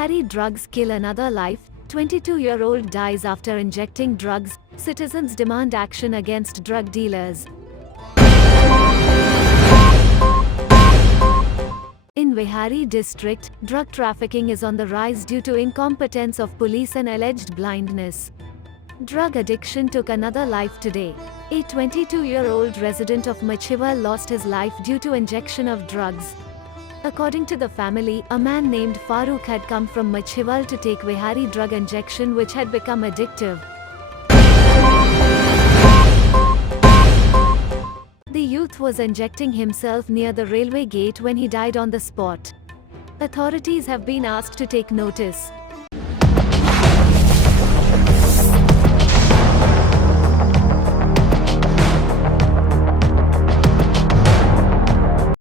Wahari drugs kill another life. 22-year-old dies after injecting drugs. Citizens demand action against drug dealers. In Wahari district, drug trafficking is on the rise due to incompetence of police and alleged blindness. Drug addiction took another life today. A 22-year-old resident of Machiwal lost his life due to injection of drugs. According to the family, a man named Farooq had come from Machiwal to take Wahari drug injection which had become addictive. The youth was injecting himself near the railway gate when he died on the spot. Authorities have been asked to take notice.